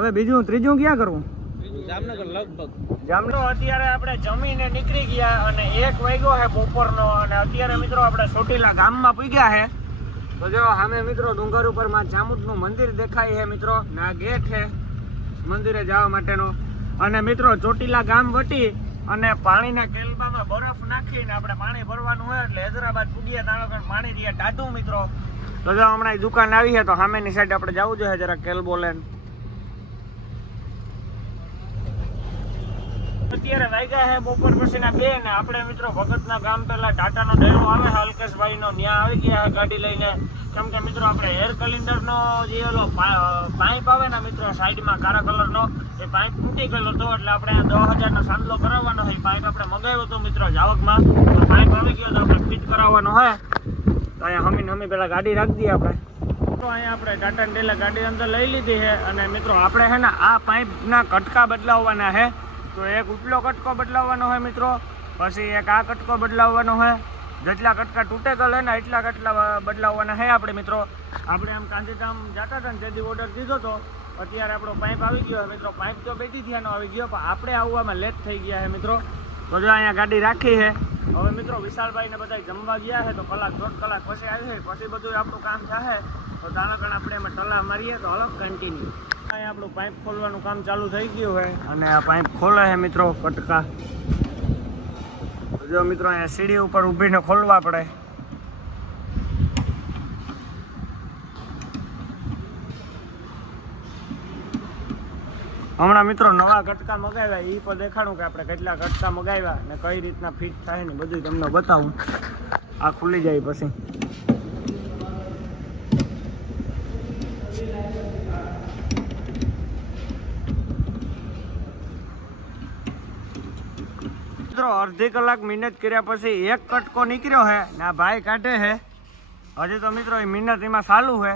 હવે બીજું ત્રીજું ક્યાં કરવું? જામનગર લગભગ. જામનગર અત્યારે આપણે જમીને નીકળી ગયા અને 1 વાગ્યો છે બપોરનો અને અત્યારે મિત્રો આપણે ચોટીલા ગામમાં પૂગ્યા છે. તો જો સામે મિત્રો ડુંગર ઉપર માં ચામુંડનું મંદિર દેખાય છે મિત્રો, ના ગેટ છે મંદિરે જવા માટેનો. અને મિત્રો ચોટીલા ગામ વટી અને પાણીના કેલબામાં બરફ નાખીને આપણે પાણી ભરવાનું હોય એટલે હૈદરાબાદ પૂગીએ તાણો પાણી દઈએ ટાઢું મિત્રો. તો જો હમણાં દુકાન આવી છે તો સામેની સાઈડ આપણે જવું જોઈએ જરા કેલબો લઈને. અત્યારે વાગ્યા છે બપોર પછીના 2 ને આપણે મિત્રો ભગતના ગામ પેલા ટાટાનો ડેરો આવે છે અલ્કેશભાઈ નો, ત્યાં આવી ગયા છે ગાડી લઈને. કેમ કે મિત્રો આપણે એર કલિન્ડરનો જે ઓલો પાઇપ આવે ને મિત્રો સાઈડમાં કાળા કલરનો, એ પાઇપ તૂટી ગયેલો હતો એટલે આપણે 10,000 નો સાંદલો કરાવવાનો હોય. પાઇપ આપણે મગાવ્યો હતો મિત્રો જાવકમાં, તો પાઇપ આવી ગયો તો આપણે ફિટ કરાવવાનો હોય. તો અહીંયા હમી પેલા ગાડી રાખી દઈએ આપણે. તો અહીંયા આપણે ટાટા ડેલા ગાડી અંદર લઈ લીધી છે અને મિત્રો આપણે છે ને આ પાઇપના કટકા બદલાવવાના છે. તો એક ઉપલો કટકો બદલાવવાનો હોય મિત્રો, પછી એક આ કટકો બદલાવવાનો હોય. જેટલા કટકા તૂટે ગયેલા ને એટલા કટકા બદલાવવાના છે આપણે મિત્રો. આપણે આમ ગાંધીધામ જતા હતા ને તેથી ઓર્ડર દીધો હતો, અત્યારે આપણો પાઇપ આવી ગયો મિત્રો. પાઇપ તો બેટી થયાનો આવી ગયો પણ આપણે આવવામાં લેટ થઈ ગયા છે મિત્રો. તો જો અહીંયા ગાડી રાખી છે. હવે મિત્રો વિશાલભાઈ ને બધા જમવા ગયા છે તો કલાક 1.5 કલાક પછી આવી છે, પછી બધું આપણું કામ થશે. તો તાણાકણ આપણે એમાં ટલા મારીએ તો અલગ કન્ટિન્યુ. અહીંયા આપણું પાઇપ ખોલવાનું કામ ચાલુ થઈ ગયું છે અને આ પાઇપ ખોલે છે મિત્રો કટકા. જો મિત્રો અહીંયા સીડી ઉપર ઊભીને ખોલવા પડે. હમણાં મિત્રો નવા કટકા મગાવ્યા, એ પણ દેખાડું કે આપણે કેટલા કટકા મગાવ્યા ને કઈ રીતના ફિટ થાય ને બધું તમને બતાવું. આ ખુલી જાય પછી. અડધી કલાક મહેનત કર્યા પછી એક કટકો નીકળ્યો છે ને આ ભાઈ કાઢે છે. હજી તો મિત્રો એ મહેનત એમાં ચાલુ છે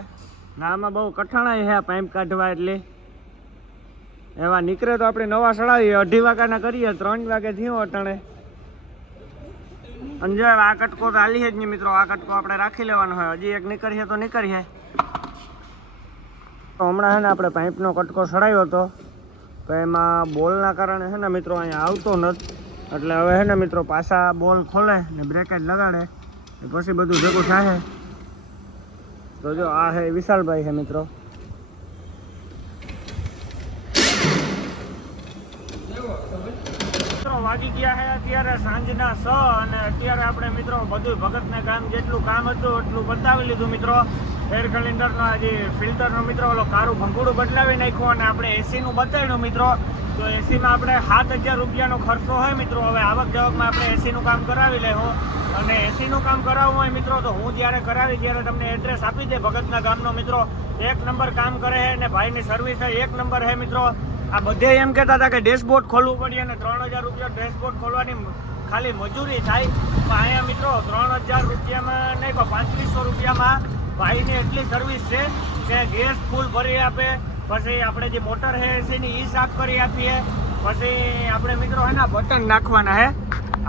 ને આમાં બહુ કઠણાઈ છે પાઇપ કાઢવા. એટલે એવા નીકળે તો આપણે નવા સડાવીએ. 2:30 વાગ્યાના કરીએ, 3 વાગે થયો અટાણે. અને જો આ કટકો તો હાલી જ નહીં મિત્રો, આ કટકો આપણે રાખી લેવાનો હોય. હજી એક નીકળીએ તો નીકળીએ. તો હમણાં છે ને આપણે પાઇપનો કટકો સડાવ્યો હતો તો એમાં બોલના કારણે છે ને મિત્રો અહીંયા આવતો નથી. એટલે હવે છે ને મિત્રો પાછા બોલ ખોલે ને બ્રેકેટ લગાડે પછી બધું ભેગું થાય. તો જો આ છે વિશાલભાઈ છે મિત્રો. વાગી ગયા છે અત્યારે સાંજના 6 અને અત્યારે આપણે મિત્રો બધું ભગતના ગામ જેટલું કામ હતું એટલું બતાવી લીધું મિત્રો. એર કલિન્ડરનો જે ફિલ્ટરનો મિત્રો ઓલો કારું ભંગુડું બદલાવી નાખ્યું અને આપણે એસીનું બતાવ્યું મિત્રો. તો એસીમાં આપણે 7,000 રૂપિયાનો ખર્ચો હોય મિત્રો. હવે આવક જાવકમાં આપણે એસીનું કામ કરાવી લેવું અને એસીનું કામ કરાવવું હોય મિત્રો તો હું જ્યારે કરાવી ત્યારે તમને એડ્રેસ આપી દે. ભગતના ગામનો મિત્રો 1 નંબર કામ કરે છે અને ભાઈની સર્વિસ 1 નંબર છે મિત્રો. આ બધે એમ કહેતા હતા કે ડેશબોર્ડ ખોલવું પડે અને 3,000 રૂપિયા ડેશબોર્ડ ખોલવાની ખાલી મજૂરી થાય. પણ અહીંયા મિત્રો 3,000 રૂપિયામાં નહીં પણ 3500 રૂપિયામાં ભાઈની એટલી સર્વિસ છે કે ગેસ ફૂલ ભરી આપે, પછી આપણે જે મોટર છે એની એ સાફ કરી આપીએ. પછી આપણે મિત્રો હે ને બટન નાખવાના છે.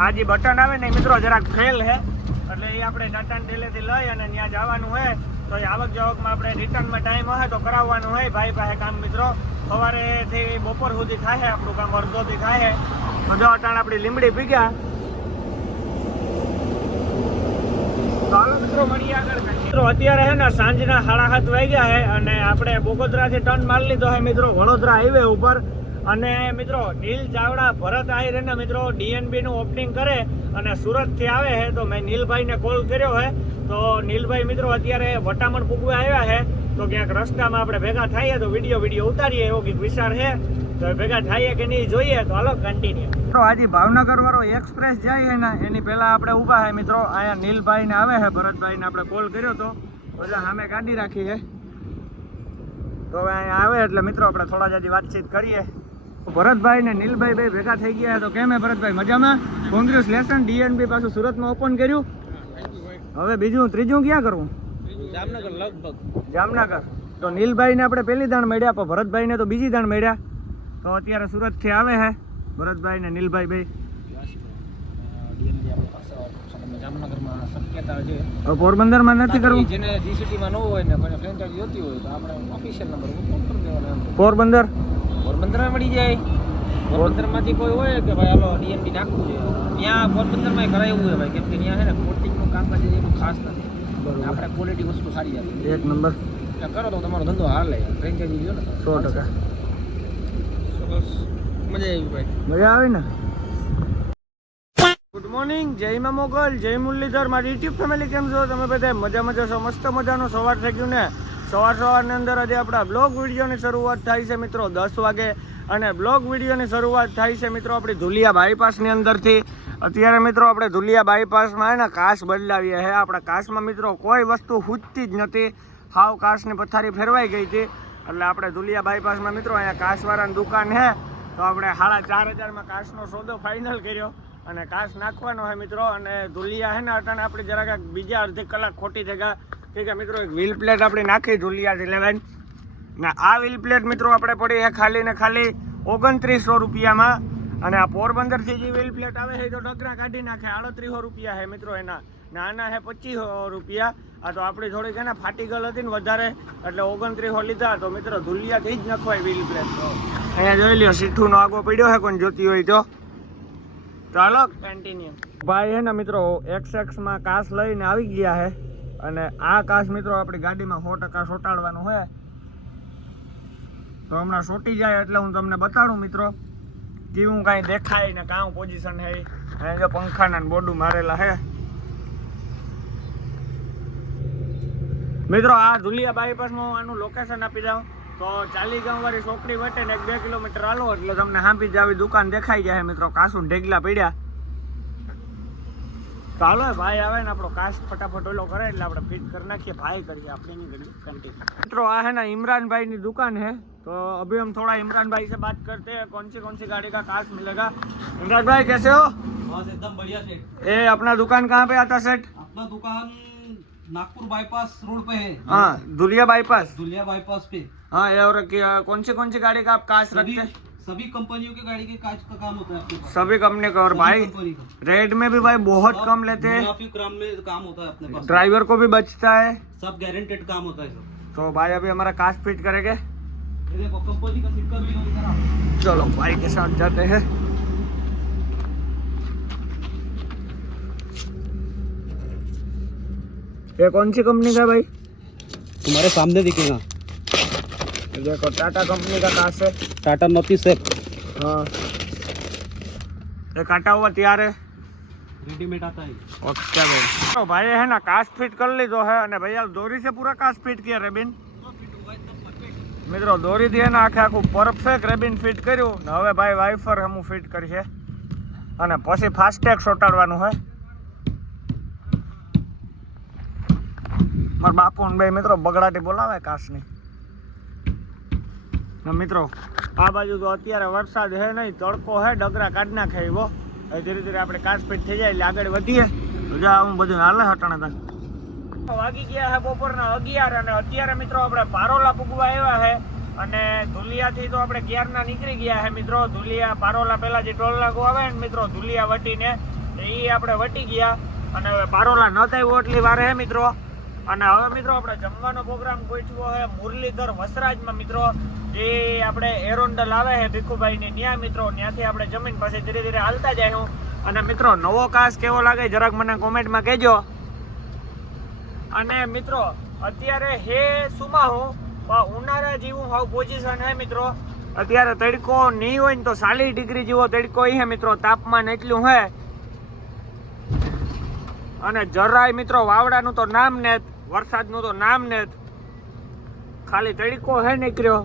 આ જે બટન આવે ને મિત્રો જરાક ફેલ છે એટલે એ આપણે ટાટા ડેલેથી લઈ અને ત્યાં જવાનું હોય. તો એ આવક જાવકમાં આપણે રિટર્નમાં ટાઈમ હોય તો કરાવવાનું હોય ભાઈ પાસે કામ મિત્રો. સવારેથી બપોર સુધી થાય આપણું કામ, અડધોથી થાય. તો જો અટાણ આપણી લીમડી પીગ્યા. ચાલો મિત્રો મળીએ આગળ. મિત્રો અત્યારે છે ને સાંજના 7:30 વાગ્યા છે અને આપણે બોગોદરાથી ટર્ન મારી લીધો છે મિત્રો વડોદરા હાઈવે ઉપર. અને મિત્રો નીલ ચાવડા ભરત આહિર ને મિત્રો DNB નું ઓપનિંગ કરે અને સુરતથી આવે છે. તો મેં નીલભાઈને કોલ કર્યો છે. તો નીલભાઈ મિત્રો અત્યારે વટામણ પૂગવા આવ્યા છે. તો ક્યાંક રસ્તામાં આપણે ભેગા થઈએ તો વિડીયો ઉતારીએ એવો કંઈક વિચાર છે. તો ભેગા થઈએ કે નહીં જોઈએ. તો હાલો કન્ટિન્યુ. મિત્રો આજે ભાવનગર વાળો એક્સપ્રેસ જાય છે ને એની પહેલા આપણે ઊભા છે મિત્રો. અહીંયા નીલભાઈ ને આવે છે, ભરતભાઈ ને આપણે કોલ કર્યો હતો એટલે સામે ગાડી રાખી છે. તો હવે અહીંયા આવે એટલે મિત્રો આપણે થોડા જલ્દી વાતચીત કરીએ. ભરતભાઈ ને નીલભાઈ બે ભેગા થઈ ગયા. તો કેમ હે ભરતભાઈ? મજામાં? કોંગ્રેચ્યુલેશન, DNB પાછું સુરતમાં ઓપન કર્યું. હવે બીજું ત્રીજું ક્યાં કરવું? જામનગર લગભગ. જામનગર. તો નીલભાઈ ને આપણે પહેલી દાણ મળ્યા પણ ભરતભાઈ ને તો બીજી દાણ મળ્યા. તો અત્યારે સુરતથી આવે છે ભરતભાઈ ને નીલભાઈ બે. તમે જામનગરમાં શક્યતા છે. પોરબંદરમાં નથી કરવું? બાકી જેને જીસીટીમાં ન હોય ને કોઈને ફ્રેન્ચાઇઝી જોતી હોય તો આપણે ઓફિશિયલ નંબર ફોન કરી દેવાનો એમ. પોરબંદર પોરબંદરમાં મળી જાય. પોરબંદરમાંથી કોઈ હોય કે ભાઈ હાલો ડીએનડી નાખવું છે, ત્યાં પોરબંદરમાં કરાય એવું હોય ભાઈ, કેમ કે ત્યાં છે ને કોટિંગનું કામકાજ એટલું ખાસ નથી. આપણે ક્વોલિટી વસ્તુ સારી આપે. એક નંબર એટલે કરો તો તમારો ધંધો હાલે. ફ્રેન્ચાઇઝી લ્યો ને 100%. સરસ મજા આવી ભાઈ. મજા આવી ને? ગુડ મોર્નિંગ, જય મા મોગલ, જય મુરલીધર. મારી યુટ્યુબ ફેમિલી કેમ છો તમે બધા? મજા છો? મસ્ત મજાનો સવાર થઈ ગયું ને? સવારની અંદર આજે આપણા બ્લોગ વિડીયોની શરૂઆત થાય છે મિત્રો 10 વાગે, અને બ્લોગ વિડીયોની શરૂઆત થાય છે મિત્રો આપણી ધુલિયા બાયપાસની અંદરથી. અત્યારે મિત્રો આપણે ધુલિયા બાયપાસમાં હે ને કાચ બદલાવીએ છે. આપણા કાચમાં મિત્રો કોઈ વસ્તુ ખૂટતી જ નથી, હાવ કાચની પથારી ફેરવાઈ ગઈ હતી. એટલે આપણે ધુલિયા બાયપાસમાં મિત્રો અહીંયા કાચવાળાની દુકાન છે, તો આપણે 4,500માં કાચનો સોદો ફાઇનલ કર્યો અને કાચ નાખવાનો છે મિત્રો. અને ધુલિયા છે ને અટાણે આપણે જરાક બીજા અડધી કલાક ખોટી જગ્યા કે મિત્રો એક વ્હીલ પ્લેટ આપણે નાખી ધુલિયાથી લેવાય ને. આ વ્હીલ પ્લેટ મિત્રો આપણે પડી છે ખાલી ને ખાલી 2900 રૂપિયામાં. અને આ પોરબંદરથી જે વ્હીલ પ્લેટ આવે છે તો ડગરા કાઢી નાખે 3800 રૂપિયા છે મિત્રો એના, ને આના છે 2500 રૂપિયા. આ તો આપણી થોડીક એને ફાટી ગયેલ હતી ને વધારે, એટલે 2900 લીધા. તો મિત્રો ધુલિયાથી જ નખવાય વ્હીલ પ્લેટ. તો અહીંયા જોઈ લ્યો સીઠુંનો આગો પડ્યો છે, કોઈ જોતી હોય તો. ચાલો કન્ટિન્યુ. ભાઈ હે ને મિત્રો XX માં કાચ લઈને આવી ગયા છે, અને આ કાચ મિત્રો આપણી ગાડીમાં 100% સોટાડવાનું છે. તો હમણાં સોટી જાય એટલે હું તમને બતાડું મિત્રો કેવું કાંઈ દેખાય ને કાં પોઝિશન છે. અને જો પંખાના બોર્ડું મારેલા છે મિત્રો. આ ધુલિયા બાયપાસમાં હું આનું લોકેશન આપી દઉં તો ચાલીગામ વાળી ચોકડી વટે ને 1-2 કિલોમીટર હાલો એટલે તમને હાંપી જ આવી દુકાન દેખાઈ જાય મિત્રો. કાસું ઢેગલા પડ્યા. તો હાલો ભાઈ આવે ને આપણો કાચ ફટાફટ ઓલો કરે એટલે આપણે ફિટ કરી નાખીએ. ભાઈ કરીએ આપણે નહીં કરીએ કન્ટિન્યુ. મિત્રો આ है ना इमरान भाई की दुकान है, तो अभी हम थोड़ा इमरान भाई से बात करते हैं कौन सी गाड़ी का कांच मिलेगा. इमरान भाई कैसे हो? बस एकदम बढ़िया सेठ. ये अपना दुकान कहाँ पे आता सेठ? अपना दुकान नागपुर बाईपास रोड पे है. हाँ धुलिया बाईपास. धुलिया बाईपास पे. हाँ ये और कौन सी गाड़ी का आप कांच रखते हैं? सभी कंपनियों के गाड़ी के कांच का काम होता है अपने पास. सभी कंपनी का. और भाई रेट में भी भाई बहुत कम लेते हैं. मुनाफी ग्राम में काम होता है अपने पास. ड्राइवर को भी बचता है. सब गारंटेड काम होता है सब. तो भाई अभी हमारा कांच फिट करेंगे. ये देखो कंपनी का सिक्का भी नहीं करा. चलो भाई के साथ जाते हैं. ये कौन सी कंपनी का भाई? तुम्हारे सामने दिखेगा. देखो टाटा कंपनी का कांच है. टाटा नोटिस है. हाँ ये काटा हुआ तैयार है. रेडीमेड आता है. ओके भाई. तो भाई है ना कांच फिट कर लीधो है, અને भैया दोरी से पूरा कांच फिट किया रेबिन. મિત્રો દોરીથી એને આખું પરફેક્ટ રેબિન ફિટ કર્યું ને હવે ભાઈ વાઇફર હમું ફિટ કરશે અને પછી ફાસ્ટેગ સોટાડવાનું છે. મારા બાપુ ને ભાઈ મિત્રો બગડાટી બોલાવે કાચની. ને મિત્રો આ બાજુ તો અત્યારે વરસાદ હે નહીં, તડકો હે, ડગરા કાઢ નાખે એવો. હવે ધીરે ધીરે આપણે કાચ ફિટ થઈ જાય એટલે આગળ વધીએ. જા હું બધું હાલે હટાણે તા વાગી ગયા છે બપોરના 11 અને અત્યારે મિત્રો આપણે પારોલા પૂગવા આવ્યા છે. અને ધુલિયાથી તો આપણે ક્યારના નીકળી ગયા છે મિત્રો. ધુલિયા પારોલા પહેલા જે ટોલ નાકો આવે ને મિત્રો ધુલિયા વટીને એ આપણે વટી ગયા, અને હવે પારોલા ન થાય એટલી વારે છે મિત્રો. અને હવે મિત્રો આપણે જમવાનો પ્રોગ્રામ ગોઠવ્યો છે મુરલીધર વસરાજમાં મિત્રો, જે આપણે એરોન્ડલ આવે છે ભીખુભાઈને ત્યાં મિત્રો. ત્યાંથી આપણે જમીન પછી ધીરે ધીરે હાલતા જાય. અને મિત્રો નવો કાચ કેવો લાગે જરાક મને કોમેન્ટમાં કહેજો. અને મિત્રો અત્યારે હે સુમા હું ઉનાળા જેવું હાવ પોઝિશન હે મિત્રો. અત્યારે તડકો નહીં હોય ને તો 40 ડિગ્રી જેવો તડકો હે મિત્રો. તાપમાન એટલું હે અને જરાય મિત્રો વાવડાનું તો નામ ને વરસાદનું તો નામ ને, ખાલી તડકો હે નીકળ્યો.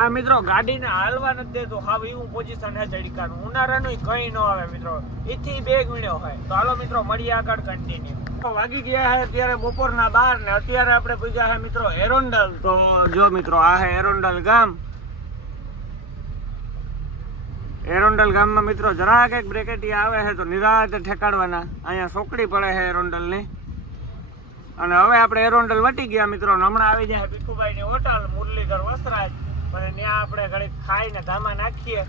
આ મિત્રો ગાડીને હાલવા નથી દેતો, હાવ એવું પોઝિશન હે તડકાનું. ઉનાળાનું કંઈ ન આવે મિત્રો, એથી બે ગુણ્યો હોય. તો હાલો મિત્રો મળીએ આગળ કન્ટિન્યુ. વાગી ગયા છે અત્યારે બપોરના 12 ને અત્યારે આપણે પૂગ્યા છે મિત્રો એરોન્ડલ. તો જો મિત્રો આ છે એરોન્ડલ ગામ. એરોન્ડલ ગામમાં મિત્રો જરાક એક બ્રેકેટિયા આવે છે તો નિરાતે ઠેકાડવાના. અહીંયા સોકડી પડે છે એરોન્ડલની. અને હવે આપણે એરોન્ડલ વટી ગયા મિત્રો. હમણાં આવી જાય ભીખુભાઈની હોટલ મુરલીધર વસરાજ. અને ત્યાં આપણે ઘડીક ખાઈને ધામા નાખીએ.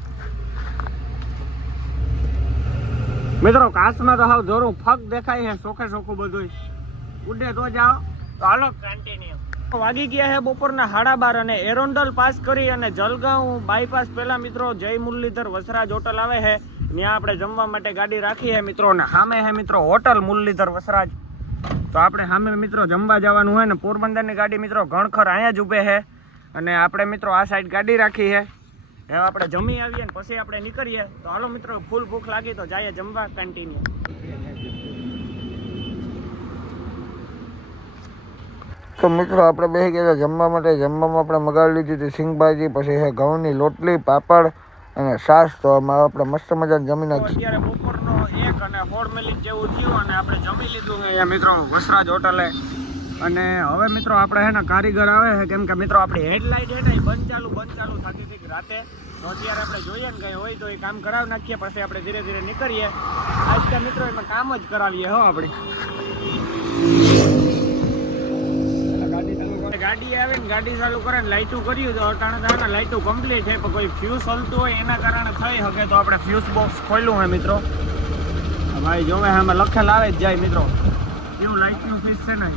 મિત્રો કાચમાં તો હાવ જોરું ફક દેખાય છે, ચોખ્ખે ચોખ્ખું બધું ઉડે તો જાઓ. તો હાલો કન્ટિન્યુ. વાગી ગયા છે બપોરના 12:30 અને એરોન્ડલ પાસ કરી અને જલગાંવ બાયપાસ પહેલા મિત્રો જય મુરલીધર વસરાજ હોટલ આવે છે, ત્યાં આપણે જમવા માટે ગાડી રાખી છે મિત્રો. અને સામે છે મિત્રો હોટલ મુરલીધર વસરાજ. તો આપણે સામે મિત્રો જમવા જવાનું હોય ને પોરબંદરની ગાડી મિત્રો ઘણખર અહીંયા જ ઊભે છે અને આપણે મિત્રો આ સાઈડ ગાડી રાખી છે. હવે આપણે જમી આવીએ ને પછી આપણે નીકળીએ. તો હાલો મિત્રો ફૂલ ભૂખ લાગી તો જઈએ જમવા. કન્ટિન્યુ. તો મિત્રો આપણે બેસી ગયા જમવા માટે. જમવામાં આપણે મગાવી લીધી હતી સિંગભાજી, પછી છે ઘઉંની લોટલી, પાપડ અને છાશ. તો આપણે મસ્ત મજાની જમીન. અત્યારે બપોરનો 1 અને 16 મિનિટ જેવું થયું અને આપણે જમી લીધું છે અહીંયા મિત્રો વસરાજ હોટલે. અને હવે મિત્રો આપણે છે ને કારીગર આવે છે, કેમ કે મિત્રો આપણી હેડલાઇટ છે ને એ બંધ ચાલુ થતી હતી રાતે. તો અત્યારે આપણે જોઈએ ને કંઈ હોય તો એ કામ કરાવી નાખીએ, પછી આપણે ધીરે ધીરે નીકળીએ. આજકાલ મિત્રો એમાં કામ જ કરાવીએ હો આપણે. ગાડી આવે ને ગાડી ચાલુ કરે ને લાઇટું કર્યું તો અટાણે લાઇટું કમ્પ્લીટ છે, પણ કોઈ ફ્યુઝ હલતું હોય એના કારણે થઈ શકે. તો આપણે ફ્યુઝ બોક્સ ખોલ્યું હોય મિત્રો. ભાઈ જોવે આમાં લખેલ આવે જ જાય મિત્રો, એવું લાઇટનું ફીસ છે ને.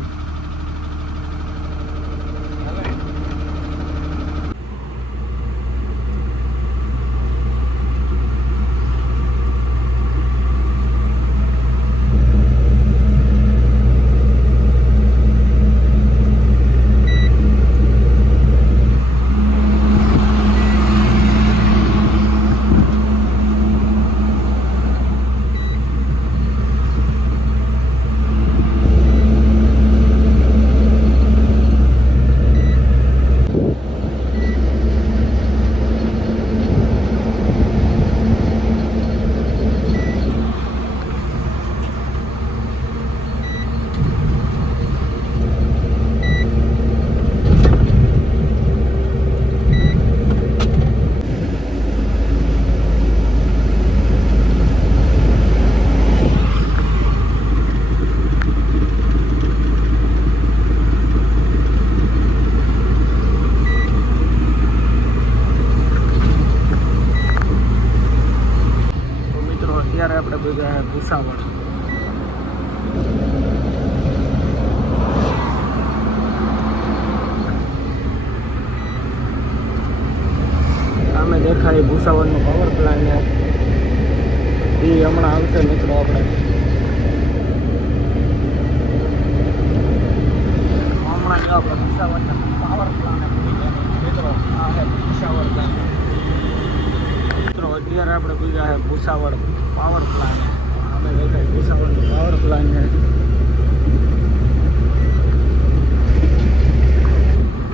અત્યારે આપણે બધા ભૂસાવળ. સામે દેખાય ભૂસાવળનો પાવર પ્લાન્ટ એ હમણાં આવશે મિત્રો. આપણે હમણાં આપણે ભૂસાવળના પાવર પ્લાન્ટ મિત્રો આ છે ભૂસાવળ પ્લાન્ટ. અત્યારે આપણે પૂજા છે ભૂસાવળ પાવર પ્લાન્ટ. અમે દેખાય ભૂસાવળનો પાવર પ્લાન્ટ છે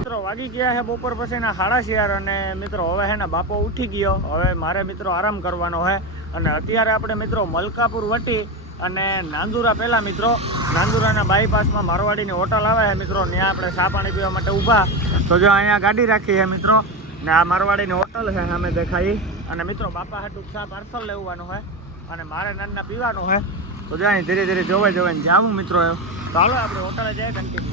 મિત્રો. વાગી ગયા છે બપોર પછીના 11:30 અને મિત્રો હવે છે ને બાપો ઉઠી ગયો. હવે મારે મિત્રો આરામ કરવાનો છે અને અત્યારે આપણે મિત્રો મલકાપુર વટી અને નાંદુરા પહેલાં મિત્રો નાંદુરાના બાયપાસમાં મારવાડીની હોટલ આવે છે મિત્રો, ત્યાં આપણે ચા પાણી પીવા માટે ઊભા. તો જો અહીંયા ગાડી રાખી છે મિત્રો ને આ મારવાડીની હોટલ છે સામે દેખાય. અને મિત્રો બાપા હાટું ચા પાર્સલ લેવાનું છે અને મારે નાના પીવાનું છે. તો જાય ધીરે ધીરે જોવે ને જાવું મિત્રો. તો હાલો આપણે હોટલે જાય કન્ટિન્યુ.